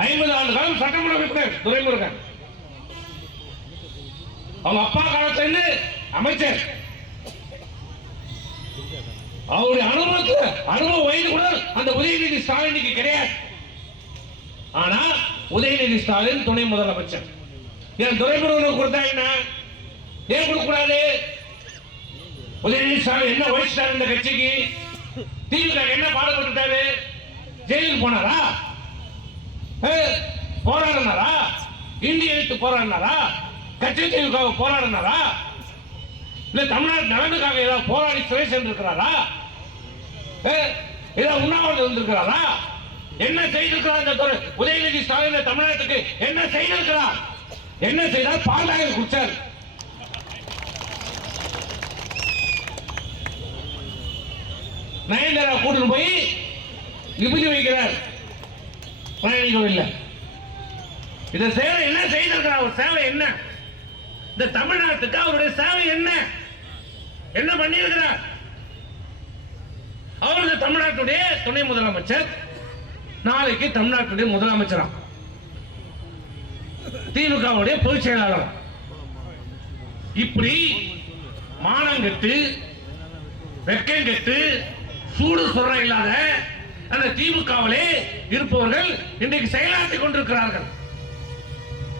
50 ஆண்டு காலம் சட்டமன்ற உறுப்பினர் துரைமுருகன். அவங்க அப்பா காலத்துல அமைச்சர். அவருடைய அனுபவ வயது கூட அந்த உதயநிதி ஸ்டாலினுக்கு கிடையாது. ஆனா உதயநிதி ஸ்டாலின் துணை முதலமைச்சர். ஏன் துரைமுருகனுக்கு கொடுத்தா என்ன, ஏன் கொடுக்க கூடாது? உதயநிதி ஸ்டாலின் என்ன வயசுட்டாரு இந்த கட்சிக்கு? திமுக என்ன பாடுபட்டாரு? ஜெயிலுக்கு போனாரா? போராடினாரா? இந்திய எழுத்து போராடினாரா? கட்சி திமுக போராடினாரா? இல்ல தமிழ்நாடு நலனுக்காக ஏதாவது போராடி சிறை சென்றிருக்கிறாரா? ஏதாவது உண்ணாவிரதம் இருந்திருக்கிறாரா? என்ன செய்திருக்கிறார் இந்த உதயநிதி ஸ்டாலின் தமிழ்நாட்டுக்கு? என்ன செய்திருக்கிறார்? என்ன செய்தார்? பாலாக குடிச்சார். நயன்தாரா கூட்டிட்டு போய் விபூதி வைக்கிறார் பழனி கோவில்ல. இந்த சேவை என்ன செய்திருக்கிறார்? அவர் சேவை என்ன? இந்த தமிழ்நாட்டுக்கு அவருடைய சேவை என்ன? என்ன பண்ணியிருக்கிறார்? அவருக்கு தமிழ்நாட்டுடைய துணை முதலமைச்சர், நாளைக்கு தமிழ்நாட்டுடைய முதலமைச்சரா, திமுகவுடைய பொதுச் செயலாளர். இப்படி மானங்கெட்டு வெக்கங்கெட்டு சூடு சொல்ற இல்லாத அந்த திமுகவிலே இருப்பவர்கள் இன்றைக்கு செயலாற்றிக் கொண்டிருக்கிறார்கள்.